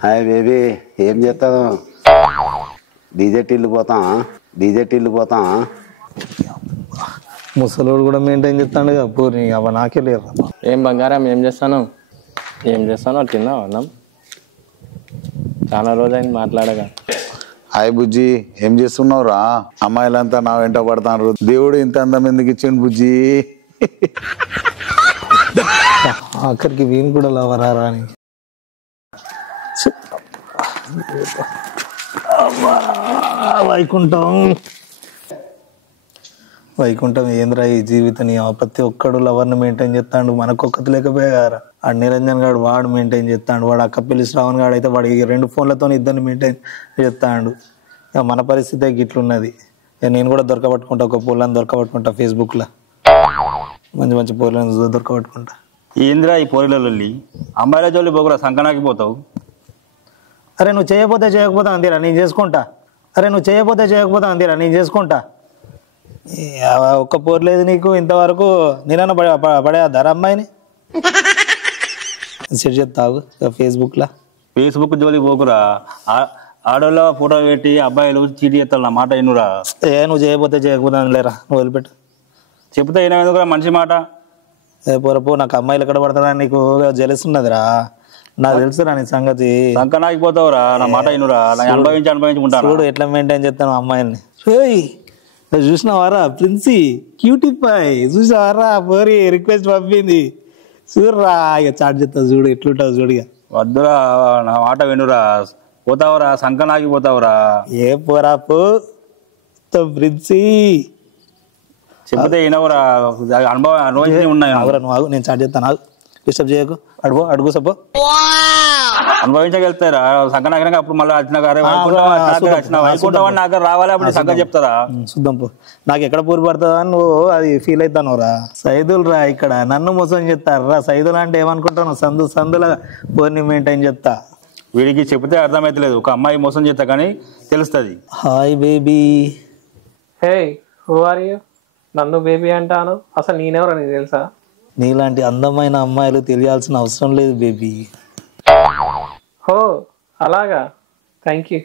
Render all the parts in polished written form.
Hi baby, ఏం చేస్తావు? DJ Tillu పోతాం. ముసలోడు కూడా మెయింటైన్ చేస్తాడు కదా పూర్ణి, అవ నాకే లేరు. ఏం బంగారం, ఏం చేస్తాను తిన్నావు అన్నం? చాలా రోజైంది మాట్లాడగా. హాయ్ బుజ్జి, ఏం చేస్తున్నావురా? అమ్మాయిలంతా నా వెంట పడతాను. దేవుడు ఇంత అందం ఎందుకు ఇచ్చిండు బుజ్జి? ఆఖరికి వీని కూడా లవరారా అని. వైకుంఠం ఏంద్రా ఈ జీవితం? ప్రతి ఒక్కడు లవర్ని మెయింటైన్ చేస్తాడు, మనకొక్కటి లేకపోయారా? ఆ నిరంజన్ గాడు వాడు మెయింటైన్ చేస్తాడు, వాడు అక్కపల్లి శ్రావణ్ గాడు అయితే వాడు 2 ఫోన్లతో ఇద్దరిని మెయింటైన్ చేస్తాడు. ఇక మన పరిస్థితి గిట్లున్నది. నేను కూడా దొరకబట్టుకుంటా, ఒక పూలను దొరకబట్టుకుంటా, ఫేస్బుక్లో మంచి మంచి పూలను దొరకబట్టుకుంటా. ఏంద్రా ఈ పోరిలలో అమ్మాయిల జోలి పోకురా, సంకనాకి పోతావు. అరే నువ్వు చేయకపోతే అంతేరా నేను చేసుకుంటా. ఒక్క పోరు లేదు నీకు ఇంతవరకు. నేనన్నా పడేద్దారా అమ్మాయిని? సెట్ చెప్తావు ఫేస్బుక్ జోలి పోకురా. ఆడోళ్ళ ఫోటో పెట్టి అబ్బాయిలు చీటీ చేస్తాను నా మాట ఎన్నురా. నువ్వు చేయకపోతే లేరా, నువ్వు వదిలిపెట్టు. చెప్తే ఎందుకురా మనిషి మాట? పొరపు నాకు అమ్మాయిలు ఎక్కడ పడతారా? నీకు జలుస్తున్నదిరా, నాకు తెలుసురా నీ సంగతి. సంకనాగిపోతావురా, నా మాట ఎన్నురా. అనుభవించుకుంటాను. చూడు ఎట్లా మెయింటైన్ చేస్తాను అమ్మాయిల్ని. చూసినావారా ప్రిన్సీ, క్యూటిఫై చూసినావారా? పోరి రిక్వెస్ట్ పంపింది చూడరా. ఇక చాట్ చేస్తా చూడు ఎట్లుంటావు చూడుగా. వద్దురా, నా మాట వినురా. పోతావురా, సంకనాగిపోతావురా. ఏ పోరాపు ప్రిన్సీ చెప్తే వినవురా. అనుభవించి ఉన్నాయి. నేను చాట్ చేస్తాను, డిస్టర్బ్ చేయకు. అడుగు సపో అనుభవించగలుగుతారా? సంకనాగినాక అప్పుడు మళ్ళీ నాకు రావాలి, అప్పుడు సంగ చెప్తారా? చూద్దాం పో. నాకు ఎక్కడ పూరి పడుతుందా అని నువ్వు అది ఫీల్ అవుతాను రా. సైదులు రా, ఇక్కడ నన్ను మోసం చెప్తారు రా. సైదులు అంటే ఏమనుకుంటాను? సందుల పోర్ని మెయింటైన్ చేస్తా. వీడికి చెప్తే అర్థమైతలేదు. ఒక అమ్మాయి మోసం చేస్తా కానీ తెలుస్తుంది. Hi baby. Hey, who are you? నన్ను బేబీ అంటాను. అసలు నేనెవరో నీకు తెలుసా? నీలాంటి అందమైన అమ్మాయిలు తెలియాల్సిన అవసరం లేదు బేబీ. హో అలాగా, థ్యాంక్ యూ.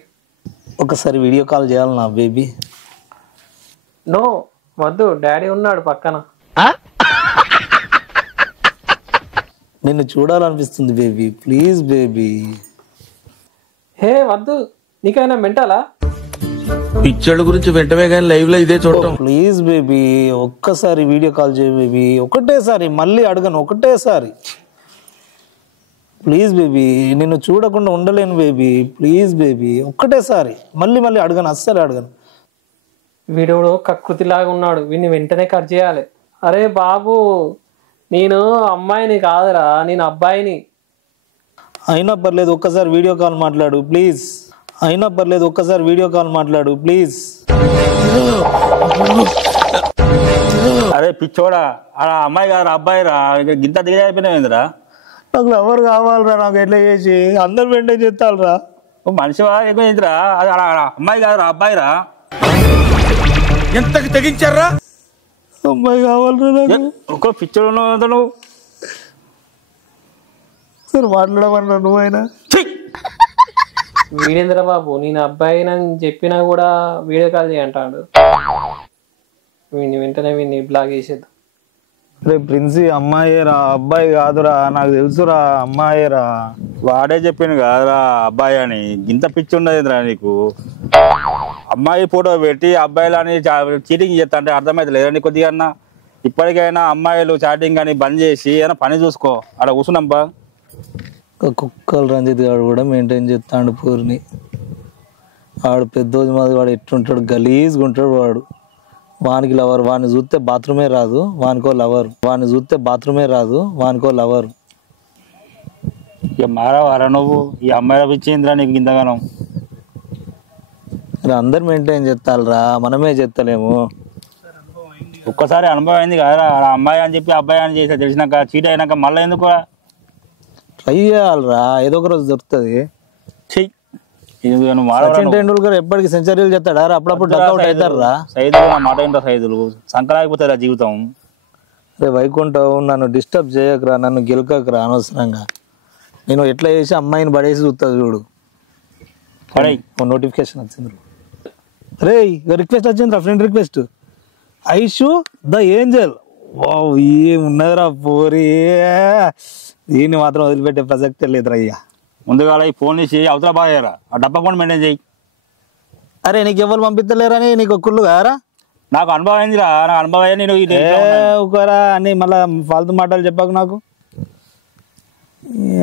ఒకసారి వీడియో కాల్ చేయాలి నా బేబీ. నో వద్దు, డాడీ ఉన్నాడు పక్కన. నిన్ను చూడాలనిపిస్తుంది బేబీ, ప్లీజ్ బేబీ. హే వద్దు, నీకైనా మెంటలా? పిక్చర్ల గురించి వెంటనే కానీ లైవ్ లో ఇదే చూడటం. ప్లీజ్ బేబీ, ఒక్కసారి వీడియో కాల్ చేయ బేబీ. ఒకటేసారి, మళ్ళీ అడగను, ఒకటేసారి ప్లీజ్ బేబీ. నిన్ను చూడకుండా ఉండలేను బేబీ, ప్లీజ్ బేబీ. ఒక్కటేసారి, మళ్ళీ అడగను, అస్సలు అడగను. వీడు కకృతిలాగా ఉన్నాడు, వీడిని వెంటనే కట్ చేయాలి. అరే బాబు, నేను అమ్మాయిని కాదురా, నేను అబ్బాయిని. అయినా పర్లేదు ఒక్కసారి వీడియో కాల్ మాట్లాడు ప్లీజ్. అరే పిచ్చోడా, అలా అమ్మాయి గారు అబ్బాయి రా, గింత దిగి అయిపోయినాయిందిరా. నాకు లవర్ కావాలరా, నాకు ఎట్లా చేసి అందరు మెయింటైన్ చేస్తారా? మనిషి అయిపోయిందిరా. అది అమ్మాయి గారు అబ్బాయి రా. ఎంతకు తెగించారా? అమ్మాయి కావాలరా నాకు. ఒక పిచ్చోడు నువ్వు. సరే మాట్లాడమన్నా నువ్వైనా. వీడేంద్ర బాబు, నేను అబ్బాయినని చెప్పినా కూడా వీడియో కాల్ చేయంటాడు. వీడిని వెంటనే బ్లాక్ చేసేద్దాం. రే ప్రిన్సీ, అమ్మాయేరా, అబ్బాయి కాదురా, నాకు తెలుసురా, అమ్మాయేరా. వాడే చెప్పిండు కాదురా అబ్బాయి అని. ఇంత పిచ్చి ఉండదురా నీకు. అమ్మాయి ఫోటో పెట్టి అబ్బాయిలని చీటింగ్ చేస్తా అంటే అర్థమైతే లేదా నీ కొద్దిగా అన్న? ఇప్పటికైనా అమ్మాయిలు చాటింగ్ అని బంద్ చేసి ఏదైనా పని చూసుకో. అక్కడ కూర్చున్నాంపా. కుక్కలు రంజిత్ గారు కూడా మెయింటైన్ చేస్తాడు పూర్ని. వాడు పెద్దోజు మాది, వాడు ఎట్లుంటాడు, గలీజ్గా ఉంటాడు వాడు. వానికి లవర్, వాడిని చూస్తే బాత్రూమే రాదు, వానికో లవర్. ఇక మారవారా నువ్వు? ఈ అమ్మాయిల పిచ్చిందిరా నీకు ఇంతగానం. అందరు మెయింటైన్ చేస్తారా, మనమే చేస్తలేము. ఒక్కసారి అనుభవం అయింది కదా, అమ్మాయి అని చెప్పి అబ్బాయి అని చేసి తెలిసినాక చీట అయినాక మళ్ళీ ఎందుకు ట్రై చేయాలరా? ఏదో ఒక రోజు దొరుకుతుంది. సచిన్ టెండూల్కర్ ఎప్పటికి సెంచరీలు చెప్తాడా? అప్పుడప్పుడు డక్అవుట్ అవుతారా? సైదులు సంకరాగిపోతారా జీవితం. రే వైకుంఠం, నన్ను డిస్టర్బ్ చేయకరా, నన్ను గెలకకరా అనవసరంగా. నేను ఎట్లా చేసి అమ్మాయిని పడేసి చూస్తా చూడు. పడేయ్. నోటిఫికేషన్ వచ్చింది రే, రిక్వెస్ట్ వచ్చింది రా, friend request. Aishu the angel. Wow, ఏమున్నదిరా పోరి, దీన్ని మాత్రం వదిలిపెట్టే ప్రసక్తే లేదురా అయ్యా. ముందుగా ఈ ఫోన్ చేసి అవతల బాగా ఆ డబ్బా ఫోన్ మెయింటైన్ చేయి. అరే నీకు ఎవరు పంపిస్తలేరని నీకు కుళ్ళు కారా? నాకు అనుభవం అయిందిరా, నాకు అనుభవం అయ్యా. నేను ఒకరా అని మళ్ళా ఫాల్తు మాటలు చెప్పాకు నాకు.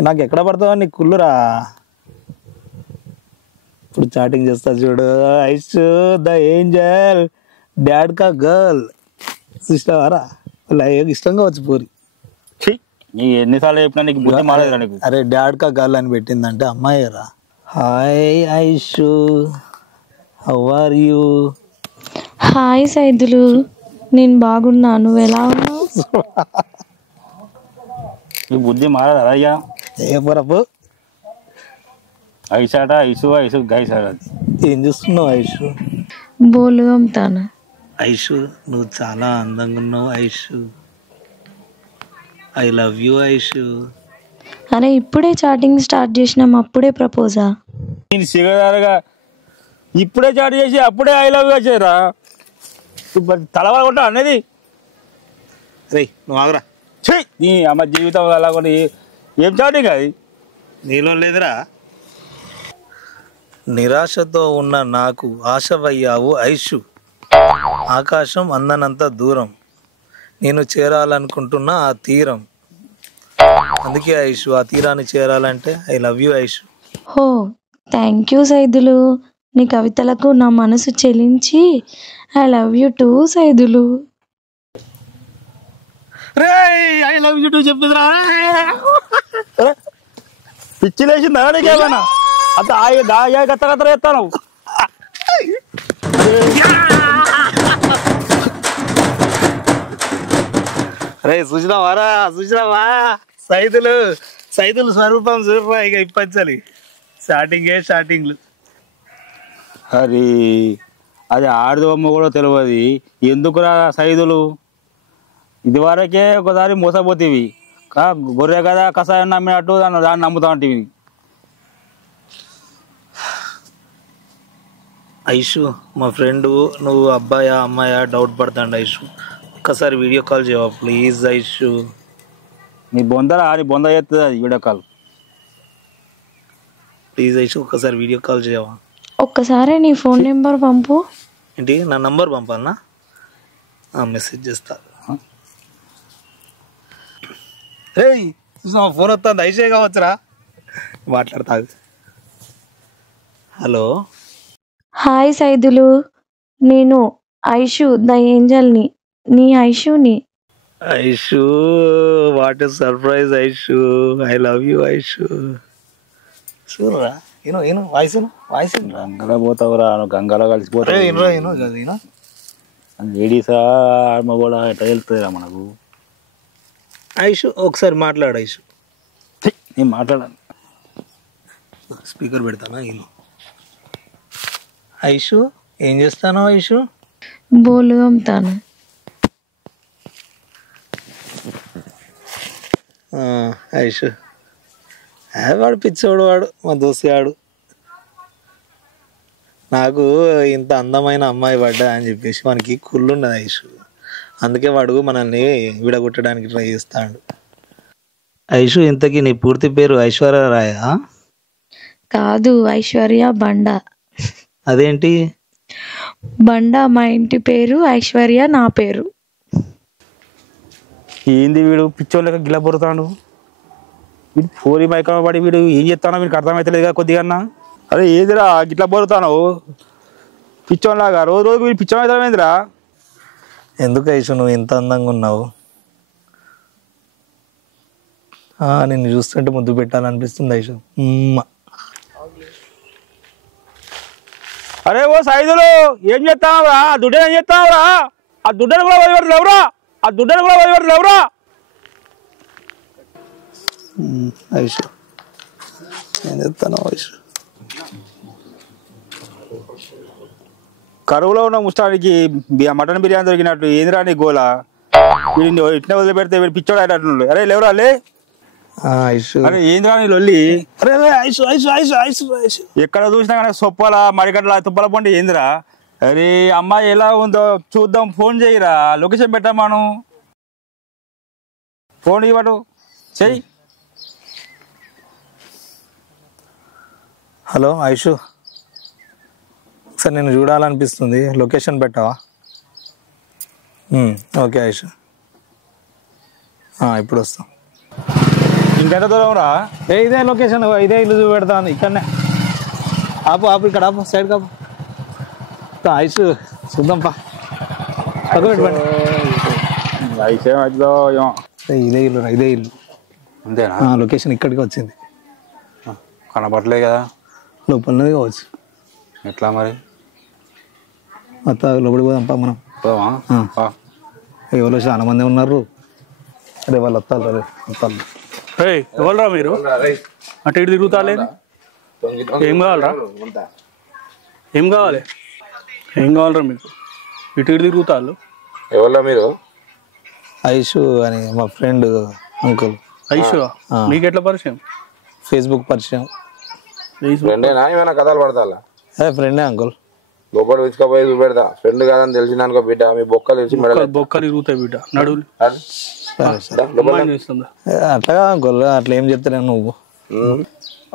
నాకు ఎక్కడ పడతావా నీకు కుళ్ళురా. ఇప్పుడు చాటింగ్ చేస్తా చూడు. ఐషు ద ఏంజల్ డాడ్ కా గర్ల్. ఇష్టవారా? ఇష్టంగా వచ్చి పోరి. నీ ఎన్నిసార్లు చెప్పినా నీకు బుద్ధి మారేదిరా నీకు. అరే డాడ్ కా గర్ల్ అని పెట్టిందంటే అమ్మాయి రా. Hi Aishu, how are you? Hi Saidulu, నేను బాగున్నా, నువ్వు ఎలా ఉన్నావు? నీ బుద్ధి మారదా అయ్యా? ఏ పొరపు ఐసాట ఐసు ఐసు గైసాట. ఏం చూస్తున్నావు ఐషు? బోలు అమ్ముతాను. ఐషు నువ్వు చాలా అందంగా ఉన్నావు Aishu. I love you Aishu. అరే ఇప్పుడే చాటింగ్ స్టార్ట్ చేసినాం, అప్పుడే ప్రపోజా? నేను సిగదారుగా ఇప్పుడే చాటు చేసి అప్పుడే ఐ లవ్ వచ్చారా? తలవాల కొట్టా అనేది. రే నువ్వు ఆగరా. చెయ్యి నీ అమ్మ జీవితం అలా కొని ఏం చాటింగ్ అది? నీలో లేదురా. నిరాశతో ఉన్న నాకు ఆశవయ్యావు ఐషు. ఆకాశం అందనంత దూరం, నేను చేరాలనుకుంటున్న ఆ తీరం. అందుకే ఐషు ఆ తీరాన్ని చేరాలంటే ఐ లవ్ యూ ఐషు. హో థ్యాంక్ యూ సైదులు, నీ కవితలకు నా మనసు చెలించి I love you too Saidulu. రే ఐ లవ్ యూ టూ చెప్పిందిరా. పిచ్చి లేచిందా నీకేమన్నా? అంత గత్త గత్త ఎత్తాను. రే చూసినావా సైదులు స్వరూపం చూడరా. ఇక ఇప్పచ్చాలి స్టార్టింగ్లు. అది అది ఆడది బొమ్మ కూడా తెలియదు. ఎందుకురా సైదులు? ఇదివరకే ఒకసారి మోసపోతేవి, గొర్రె కదా కషాయం నమ్మినట్టు దాన్ని నమ్ముతా ఉంటేవి. ఐషు మా ఫ్రెండ్ నువ్వు అబ్బాయా అమ్మాయా డౌట్ పడతాండి ఐషు. ఒక్కసారి వీడియో కాల్ చేయవా ప్లీజ్ ఐషు? నీ బొంద చేస్తుంది అది వీడియో కాల్. ప్లీజ్ ఐషు ఒక్కసారి వీడియో కాల్ చేయవా? ఒక్కసారి నీ ఫోన్ నెంబర్ పంపు. ఏంటి నా నంబర్ పంపాలనా? మెసేజ్ చేస్తా. రే చూసా ఫోన్ వస్తుంది, ఐషే కావచ్చురా, మాట్లాడతా. హలో హాయ్ సైదులు, నేను ఐషు ద ఏంజల్ని, నీ ఐషుని. Aishu what is surprise Aishu, I love you Aishu. చూడరా ఏను వాయిస్ గంగలో పోతావురా, గంగలో కలిసిపోతావు. లేడీసా ఆమె కూడా ఎట్లా వెళ్తుందిరా మనకు? ఐషు ఒకసారి మాట్లాడు ఐషు. నేను మాట్లాడాను, స్పీకర్ పెడతానా? ఐషు ఏం చేస్తాను ఐషు? బోలు అమ్ముతాను. ఐషు వాడు పిచ్చోడు, వాడు మా దోస్తుగాడు. నాకు ఇంత అందమైన అమ్మాయి పడ్డా అని చెప్పేసి మనకి కుళ్ళున్నది ఐషు. అందుకే వాడు మనల్ని విడగొట్టడానికి ట్రై చేస్తాడు. ఐషు ఇంతకీ నీ పూర్తి పేరు ఐశ్వర్య రాయా? కాదు, ఐశ్వర్య బండ. అదేంటి బండ మా ఇంటి పేరు, ఐశ్వర్య నా పేరు. ఏంది వీడు పిచ్చోళ్ళక గిల్ల పొరుతాడు? వీడు ఫోరి మైకం పడి వీడు ఏం చేస్తానో వీడికి అర్థమవుతలేదు కదా కొద్దిగా. అరే ఏదిరా గిట్లా పొరుతాను పిచ్చోళ్ళలాగా? రోజు వీడు పిచ్చోన్ అవుతామేందిరా? ఎందుకు ఐషు నువ్వు ఇంత అందంగా ఉన్నావు? నిన్ను చూస్తుంటే ముద్దు పెట్టాలనిపిస్తుంది ఐషు. అరే ఓ సైదులు ఏం చేస్తావురా? దుడ్డని ఏం చేస్తావురా? ఆ దుడ్డను కూడా వదిలిపెట్టలేవురా, ఆ దుడ్డను కూడా వదిలిపెట్టలేవురా. ఐషు ఏం చెప్తాను ఐషు? కరువులో ఉన్న ముష్టానికి మటన్ బిర్యానీ దొరికినట్టు ఏందిరా నీ గోలా? వీడిని ఇట్లా వదిలిపెడితే వీడు పిచ్చోడు అయ్యేటట్టు. అరే లేవురా లే. ఐసు అరే ఏంద్రా నీ లొల్లి? అరే ice ice ice ice ice ఎక్కడ చూసినా కానీ సొప్పల మరికట్ల తుప్పల పండి ఏందిరా? అరే అమ్మాయి ఎలా ఉందో చూద్దాం, ఫోన్ చేయరా, లొకేషన్ పెట్టామాను, ఫోన్ ఇవ్వడు చెయ్యి. హలో ఐషు, సార్ నేను చూడాలనిపిస్తుంది, లొకేషన్ పెట్టావా? ఓకే ఐషు, ఇప్పుడు వస్తాం. ఇంకెంత దూరం రా? ఇదే లొకేషన్, ఇదే ఇల్లు చూపెడతాను ఇక్కడనే. ఆపు ఆపు, ఇక్కడ ఆపు, సైడ్ కాపు. ఐషు చూద్దాం పా, పెట్టుకోండి. ఇదే ఇల్లు, ఇదే ఇల్లు. అంతేనా? లొకేషన్ ఇక్కడికి వచ్చింది. కనపడలే కదా, లోపలనే కావచ్చు. ఎట్లా మరి? మొత్తం లోపలికి పోదాంపా మనం. ఎవరో చాలా మంది ఉన్నారు. అరే వాళ్ళు వస్తారు, అరే వస్తారు. ఎవరురా మీరు? అటు ఇటు తిరుగుతాలేదు. ఏం కావాలరా? ఏం కావాలి? ఏం కావాలరా మీకు? ఇటు ఇటు తిరుగుతాళ్ళు. ఎవరు మీరు? ఐషు అని మా ఫ్రెండ్ అంకుల్. ఐషు మీకు ఎట్లా పరిచయం? ఫేస్బుక్ పరిచయం. ఫ్రెండేనా? ఏమైనా కథలు పడతా? ఫ్రెండే అంకుల్. లోపల విసుకపోయి చూపెడతా. ఫ్రెండ్ కాదని తెలిసిందనుకో బిడ్డ, మీ బొక్కలు తెలిసి బొక్కలు తిరుగుతాయి బిడ్డ, నడువులు. అట్లా అంకుల్, అట్లా ఏం చెప్తాను నువ్వు?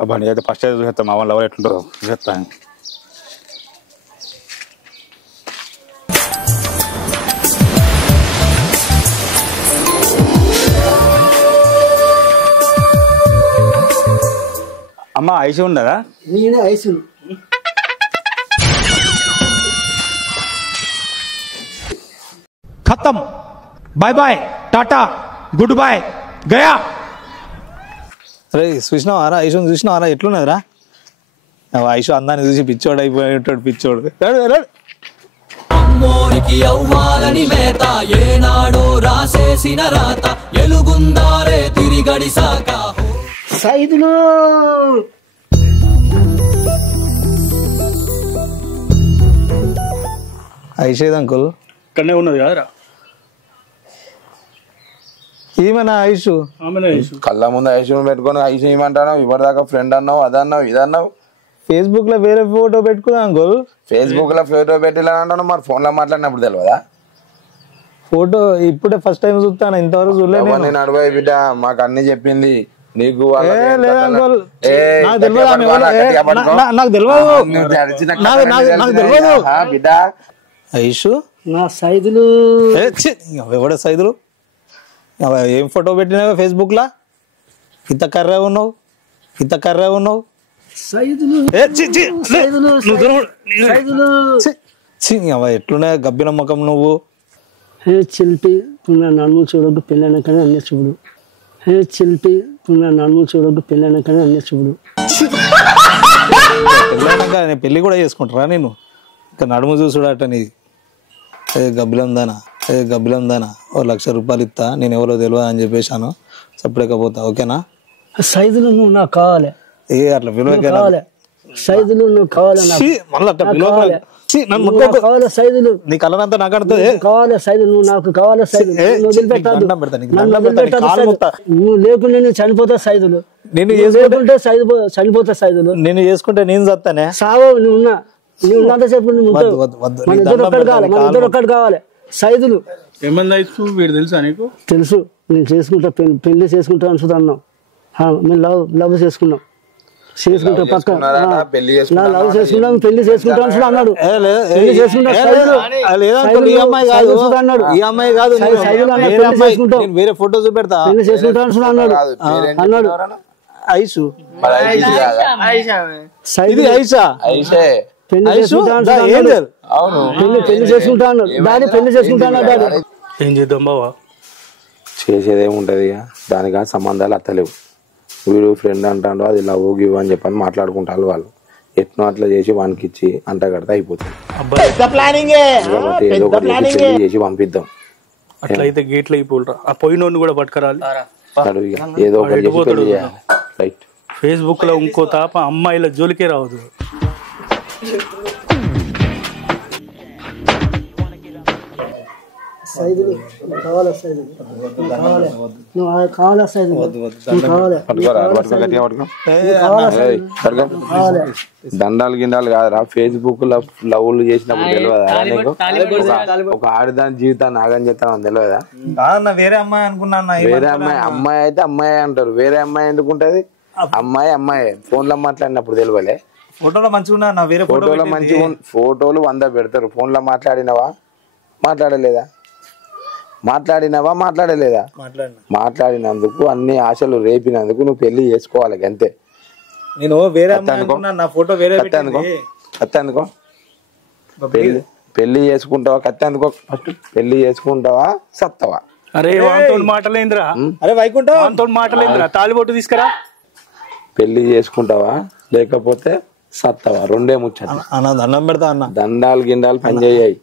అబ్బా నీకైతే ఫస్ట్ అయితే చూసేస్తా, మా వాళ్ళు ఎవరు ఎట్లుంటారో చూసేస్తా. అమ్మ ఐసు ఉండదా? నేనే ఐసు. खत्म, bye bye, tata, goodbye, गया. అరే చూసినావారా ఐషుని? చూసినావారా ఎట్లున్నదిరా? ఐషు అందాన్ని చూసి పిచ్చోడు అయిపోయేటాడు, పిచ్చోడు. అమ్మోరికి అవ్వాలని మేత ఏనాడో రాసేసిన రాత ఎలుగుందారే తిరిగడిసాక సైదులు. ఐషేద్ అంకుల్ ఇక్కడనే ఉన్నది కదరా? ఏమన్నా ఐషు? కళ్ళ ముందు ఐసు పెట్టుకొని ఐసు ఏమంటావు? ఇప్పటిదాకా ఫ్రెండ్ అన్నావు, అదన్నావు, ఇదన్నావు. ఫేస్బుక్ లో వేరే ఫోటో పెట్టుకున్నా అంకుల్. ఫేస్బుక్ లో ఫోటో పెట్టిలా అంటాను, మరి ఫోన్ లో మాట్లాడినప్పుడు తెలియదా? ఫోటో ఇప్పుడే ఫస్ట్ టైం చూస్తాను, ఇంతవరకు చూడలేదు. నేను అడవాయి బిడ్డ, మాకు అన్ని చెప్పింది. నీకు లేదు అంకుల్, నాకు తెలియదు బిడ్డ. ఐషు నా సైదులు. ఎవడే సైదులు? ఏం ఫోటో పెట్టినావా ఫేస్బుక్ లా? ఇంత కర్రే ఉన్నావు, ఇంత కర్రే ఉన్నావు. సైదులు ఎట్లున్నాయి గబ్బిన ముఖం నువ్వు. హే చిల్పి పున్న నన్ను చూడకు పెళ్ళైనాకనే అన్నీ చూడు. హే చిల్పి పున్న నన్ను చూడకు పెళ్ళైనాకనే అన్నీ చూడు. పెళ్ళైనాక నేను పెళ్ళి కూడా చేసుకుంటారా నేను? ఇంకా నడుము చూసుడట నీది. గబ్బిలందానా, గబ్బిలందానా, ఓ 1,00,000 రూపాయలు ఇస్తా, నేను ఎవరో తెలియదు అని చెప్పేసాను, సప్పుడేకపోతా. ఓకేనా? సైదులు నువ్వు నాకు కావాలి. అట్లా పిలవకే, సైదులు నువ్వు కావాలి. సైదులు నీ కలనంతా నాకు అడుతుంది కావాలి. సైదులు నువ్వు నాకు కావాలి. సైదులు నువ్వు లేకుండా నేను చనిపోతా. సైదులు నేను చేసుకుంటే చనిపోతా. సైదులు నేను చేసుకుంటే నేను చస్తానే. సావో నువ్వు ఉన్నా, నువ్వు ఉన్నంతసేపు నువ్వు మన ఇద్దరు ఒక్కటి కావాలి, మన ఇద్దరు ఒక్కటి కావాలి. సైదులు ఏమన్నా వీడు తెలుసా నీకు? తెలుసు. నేను చేసుకుంటా, పెళ్లి చేసుకుంటా అనుకుంటా అన్నావు. మేము లవ్ చేసుకున్నాం, చేసుకుంటా పక్క లవ్ చేసుకున్నాం, పెళ్లి చేసుకుంటా అనుకుంటా అన్నాడు. పెళ్లి చేసుకుంటా వేరే ఫోటో చూపెడతా, పెళ్లి చేసుకుంటా అనుకుంటా అన్నాడు. ఐసు ఇది ఐసా పెళ్లి చేసుకుంటా పెళ్లి చేసుకుంటా అన్నాడు. డాడీ పెళ్లి చేసుకుంటా అన్నాడు. డాడీ ఏం చేద్దాం బావా? చేసేదేముంటది, దానికా సంబంధాలు అత్తలేవు. వీడు ఫ్రెండ్ అంటాడు, అది లవ్ గివ్ అని చెప్పని మాట్లాడుకుంటారు వాళ్ళు. ఎట్నో అట్లా చేసి వానికి ఇచ్చి అంట కడితే అయిపోతుంది. చేసి పంపిద్దాం. అట్లయితే గేట్లు అయిపోరా, ఆ పోయినోడిని కూడా పట్టుకురాలి. ఏదో ఒకటి రైట్. ఫేస్బుక్ లో ఇంకో తాప అమ్మాయిల జోలికే రావద్దు. సైదులు కావాలా సైదులు కావాలి నువ్వు కావాలా సైదులు కావాలి దండాలు గిండాలు కాదురా ఫేస్బుక్ లో లవ్లు చేసినప్పుడు తెలియదా ఒక ఆడదాని జీవితాన్ని ఆగం చేస్తాను తెలియదా వేరే అమ్మాయి అనుకున్నా వేరే అమ్మాయి అయితే అమ్మాయి అంటారు వేరే అమ్మాయి ఎందుకు ఉంటది అమ్మాయి ఫోన్ లో మాట్లాడినప్పుడు తెలియలే ఫోటోలో మంచిగా వేరే ఫోటోలో మంచిగా ఫోటోలు 100 పెడతారు ఫోన్ లో మాట్లాడినవా మాట్లాడలేదా మాట్లాడినందుకు అన్ని ఆశలు రేపినందుకు నువ్వు పెళ్లి చేసుకోవాలి అంతే నేను వేరే నా ఫోటో వేరే కత్తి అందుకో పెళ్లి చేసుకుంటావా కత్తి అందుకో ఫస్ట్ పెళ్లి చేసుకుంటావా సత్తవా అరే వాంతో మాటలేంద్రా అరే వైకుంఠం మాటలేంద్రా తాలిబొట్టు తీసుకురా పెళ్లి చేసుకుంటావా లేకపోతే సత్తవా రెండే ముచ్చట దండం పెడతా అన్న దండాలు గిండాలు పనిచేయాయి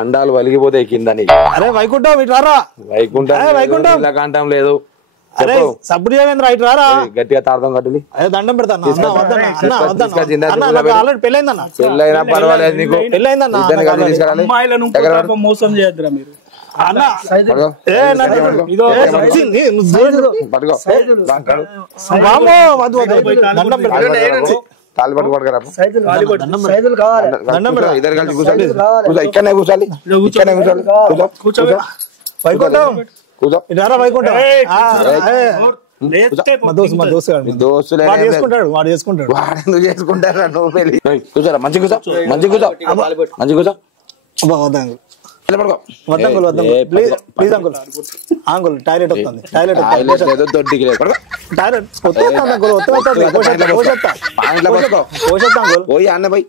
అండాలు వలిగిపోతాయి కింద అరే వైకుంఠం ఇట్రారా వైకుంఠం ఇలా కంటం లేదు గట్టిగా తాడతాం కట్టుది దండం పెడతా పెళ్ళైందన్న పెళ్ళైనా పర్వాలేదు నీకు తీసుకురాలి మోసం చేయద్దురా మీరు తాళి పట్టుకోడు ఇద్దరు కలిసి కూర్చోాలి ఇక్కడనే కూర్చోాలి కూర్చో చేసుకుంటారా నువ్వు పెళ్లి కూర్చోరా మంచి కూర్చో టాయిలెట్ పోయి అన్న పోయి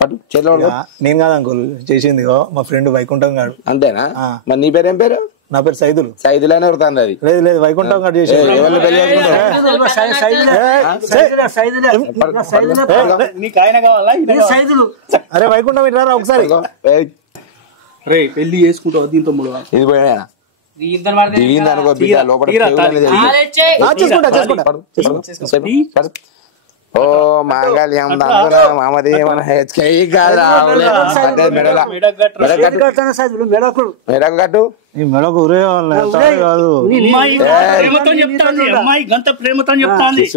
పట్టు చేతిలో నేను కాదు అంకుల్ చేసింది మా ఫ్రెండ్ వైకుంఠం గాడు అంతేనా మరి నీ పేరు ఏం పేరు నా పేరు సైదులు సైదులనే ఉరుతాను అది లేదు వైకుంఠం గాడు చేసి అరే వైకుంఠం ఇట్లా ఒకసారి రే పెళ్లి చేసుకుంటావు దీంతో ఇది పోయినా దిగిందనుకో బిడ్డ లోపల ఓ మాంగళ్యం మామది మన మెడకు కట్టు మెడకు కాదు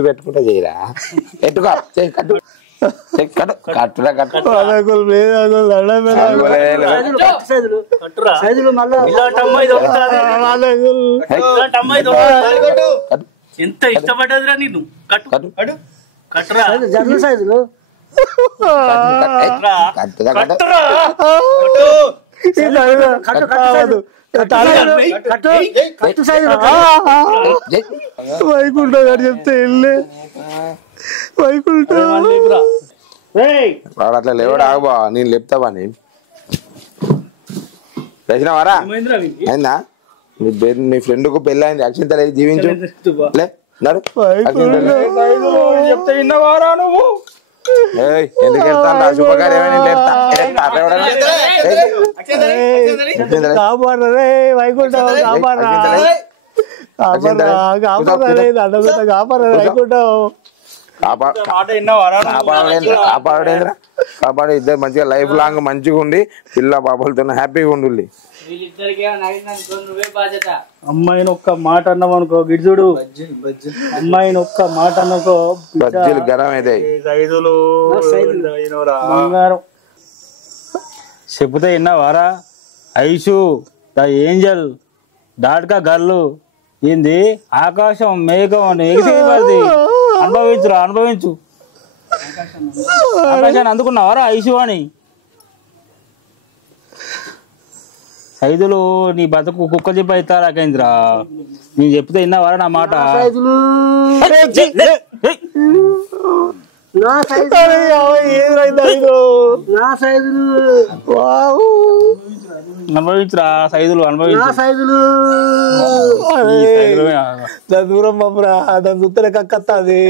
పెట్టుకుంటా చేయరా ఎట్టుకో కట్టు కట్టురా కట్టు ఎంత ఇష్టపడ్డదిరా నేను కట్టు కట్టురా సైజులు వైకుంఠం గారు చెప్తే వెళ్ళే వైకుంఠం వాడు అట్లా లేవాడు ఆగబా నేను లేపుతావా నేను తెలిసినవారా అయిందా మీ ఫ్రెండ్ కు పెళ్ళి అయింది అక్షింతలు జీవించు చెప్తే విన్నవారా నువ్వు ఎందుకు వెళ్తాను శుభకార్యమైన కాపాడరే వైకుంఠం కాపాడు ఇద్దరు మంచిగా లైఫ్ లాంగ్ మంచిగా ఉండి పిల్ల పాపలతో హ్యాపీగా ఉండి అమ్మాయిని ఒక్క మాట అన్నామనుకో గిడ్జుడు అమ్మాయిని ఒక్క మాట అన్నకో బజ్జీలు గరం అయితే చెప్తే విన్నావారా ఐషు ద ఏంజల్ డాట్కా గర్లు ఏంది ఆకాశం మేఘం ఎగిసిపడింది అనుభవించు ఆకాశాన్ని అందుకున్నావారా ఐషు అని సైదులు నీ బతుకు కుక్క చెప్పి అవుతారా కేంద్ర నేను చెప్తే విన్నావారా నా మాట అనుభవించురా సైదులు దూరం బాబురా దాని చూస్తే కక్కత్తాది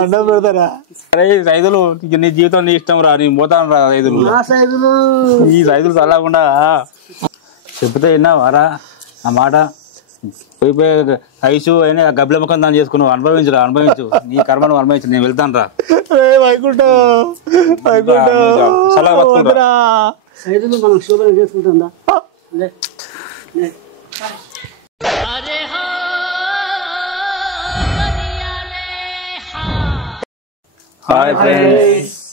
అన్నం పెడతారా అరే సైదులు నీ జీవితం నీ ఇష్టం రా నేను పోతాను రా సైదులు ఈ సైదులు చల్లకుండా చెప్తే విన్నావారా ఆ మాట పోయిపోయి ఐసు అయినా గబ్బిల ముఖం దాన్ని చేసుకున్నావు అనుభవించు నీ కర్మను అనుభవించు నేను వెళ్తాను రా సైదులు మనం శోభన చేసుకుంటుందా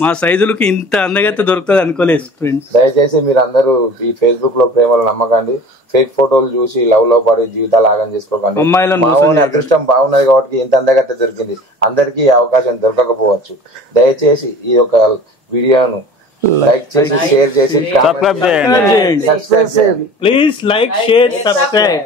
మా సైజులకి ఇంత అందగైతే దొరుకుతుంది అనుకోలేదు ఫ్రెండ్స్. దయచేసి మీరు అందరూ ఈ ఫేస్బుక్ లో ప్రేమలు నమ్మకండి. ఫేక్ ఫోటోలు చూసి లవ్ లో పడి జీవితాలు ఆగం చేసుకోకండి. మామూలు అదృష్టం బాగున్నది కాబట్టి ఇంత అందగైతే దొరికింది. అందరికీ ఈ అవకాశం దొరకకపోవచ్చు. దయచేసి ఈ యొక్క వీడియోను లైక్ చేసి షేర్ చేసి సబ్స్క్రైబ్ చేయండి. Please like share subscribe.